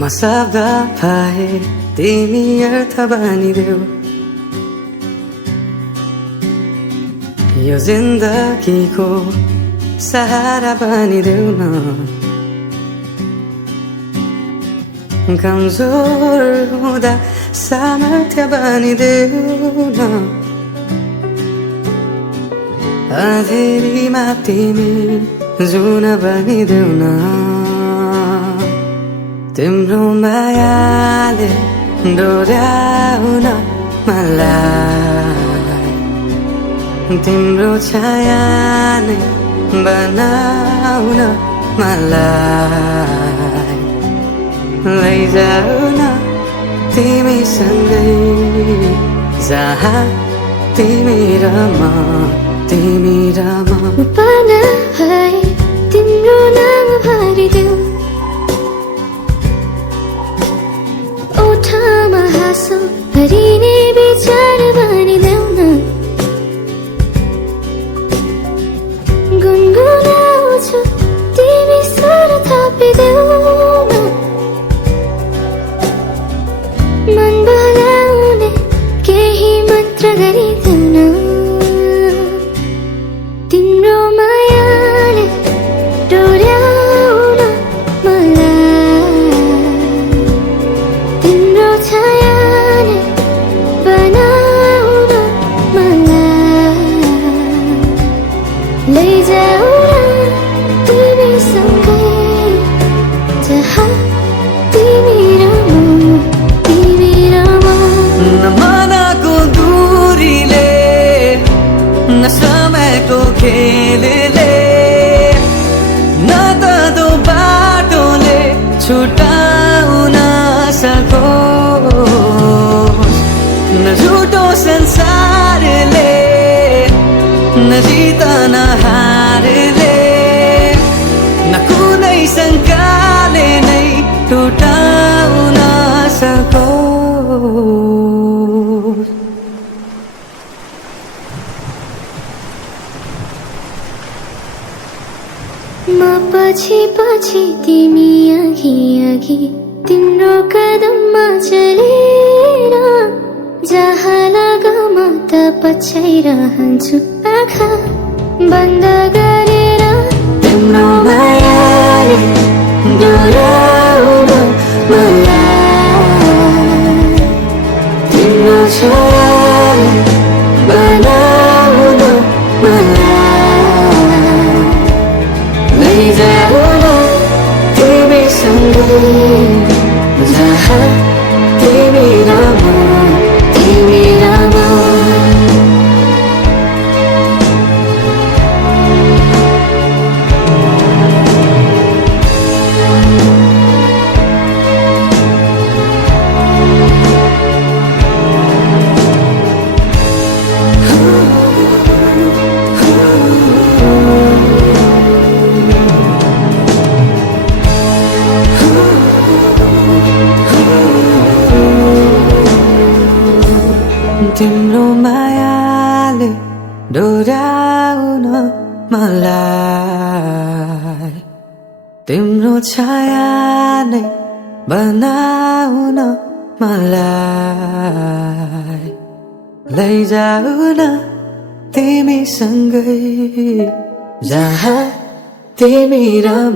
मसब्दा पाए तिमी अर्थ बनिदेऊ यो जिन्दगीको सहारा बनिदेऊ न कमजोर हुँदा सामर्थ्य बनिदेऊ न अँधेरीमा तिमी जुन बनिदेऊ न तिम्रो मायाले डोर्याउन मलाई तिम्रो छाया नै बनाउन मलाई लैजाऊ न तिमीसँगै जहाँ तिमी र म पाना है तिम्रो नाम भरिदेऊ ओठमा हाँसो भरिने विचार बनिदेऊ न गुनगुनाउँछु तिमी स्वर थपिदेऊ न मन बहलाउने केही मन्त्र गरिदेऊ न तिम्रो मायाले डोर्याउन मलाई तिम्रो छायाले बनाउन मलाई लैजाऊ न तिमीसँगै जहाँ तिमी र म नमनको दूरीले न समयको खेलले न त दो बाटोले छुटाउन सकोस् न झुटो संसारले न जित न हारले न कुनै शङ्काले नै टुटाउन सकोस् म पछि पछि तिमी अघि अघि तिम्रो कदममा चलेर जहाँ लाग म त पछ्याइरहन्छु आँखा बन्द गरेर तिम्रो मायाले डोर्याउन मलाई तिम्रो छायाले बनाउन मलाई लैजाऊ न तिमीसँगै जहाँ तिमी र म तिम्रो मायाले डोर्याउन मलाई तिम्रो छाया नै बनाउन मलाई लैजाऊ न तिमीसँगै जहाँ तिमी र म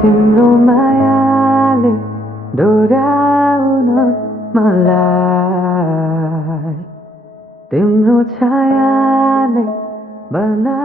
तिम्रो मायाले डोर्याउन मलाई तिम्रो छाया नै बना